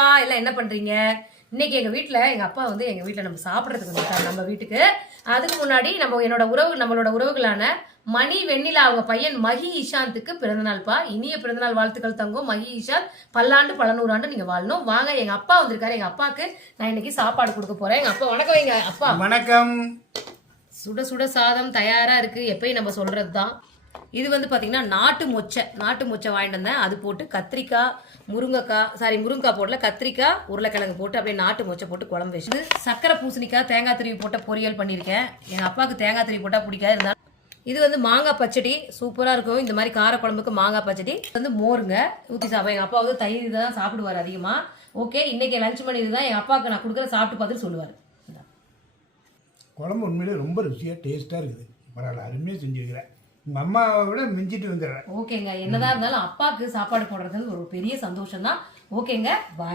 வாங்கப்பா, எல்லாம் என்ன பண்றீங்க? இன்னைக்கு எங்க அப்பா வந்து எங்க வீட்டுல நம்ம சாப்பிடறதுக்கு வந்துட்டாங்க நம்ம வீட்டுக்கு. அதுக்கு முன்னாடி நம்மளோட உறவுகளான மணி வெண்ணிலா அவங்க பையன் மகி இஷாந்துக்கு பிறந்தநாள்ப்பா. இனிய பிறந்தநாள் வாழ்த்துக்கள் தங்கம். மகி இஷாந்த் பல்லாண்டு பல நூறாண்டு நீங்க வாழணும். வாங்க, எங்க அப்பா வந்திருக்காரு. எங்க அப்பாக்கு நான் இன்னைக்கு சாப்பாடு கொடுக்க போறேன். எங்க அப்பா வணக்கம். வைங்க அப்பா. வணக்கம். சுட சுட சாதம் தயாரா இருக்கு. எப்பயும் நம்ம சொல்றதுதான். இது வந்து பாத்தீங்கன்னா நாட்டு மொச்சை வாங்கிட்டு வந்தேன். அது போட்டு கத்திரிக்காய், முருங்கைக்காய் போடல, கத்திரிக்காய் உருளைக்கிழங்கு போட்டு அப்படியே நாட்டு மொச்சை போட்டு குழம்பு வச்சு, சக்கரை பூசணிக்காய் தேங்காய் திருவி போட்ட பொரியல் பண்ணியிருக்கேன். எங்க அப்பாவுக்கு தேங்காய் திருவி போட்டா பிடிக்காது. இருந்தாலும் இது வந்து மாங்காய் பச்சடி சூப்பரா இருக்கும். இந்த மாதிரி கார குழம்புக்கு மாங்காய் பச்சடி வந்து மோருங்க ஊற்றி சாப்பிடும். எங்க அப்பா வந்து தயிர் தான் சாப்பிடுவார் அதிகமா. ஓகே, இன்னைக்கு லஞ்ச் பண்ணி இதுதான். எங்க அப்பாவுக்கு நான் கொடுக்குற சாப்பிட்டு பார்த்துட்டு சொல்லுவார். குழம்பு உண்மையிலே ரொம்ப ருசியாக டேஸ்ட்டாக இருக்குது. பரவாயில்ல, அருமையாக செஞ்சுருக்கிறேன். உங்கள் அம்மாவை விட மிஞ்சிட்டு வந்துடுறேன். ஓகேங்க, என்னதான் இருந்தாலும் அப்பாவுக்கு சாப்பாடு போடுறது ஒரு பெரிய சந்தோஷம் தான். ஓகேங்க, பாய்.